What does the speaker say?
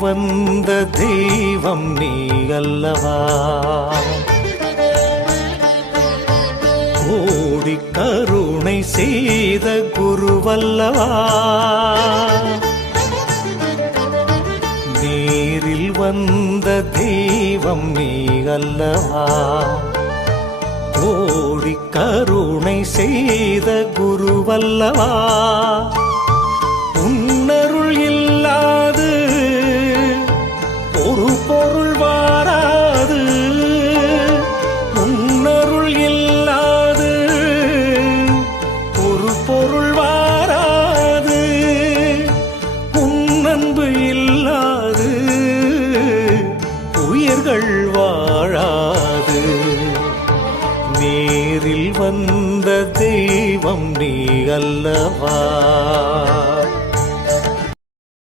வந்த தெய்வம் நீ அல்லவா? கோடி கருணை செய்த குருவல்லவா? நேரில் வந்த தெய்வம் நீ அல்லவா? கோடி கருணை செய்த குருவல்லவா? உன்னருள் இல்லாது ஒரு பொருள் வாராது. உன்னருள் இல்லாது ஒரு பொருள் வாராது. உன்னன்பு இல்லாது உயிர்கள் வாழாது. நேரில் வந்த தெய்வம் நீ அல்லவா?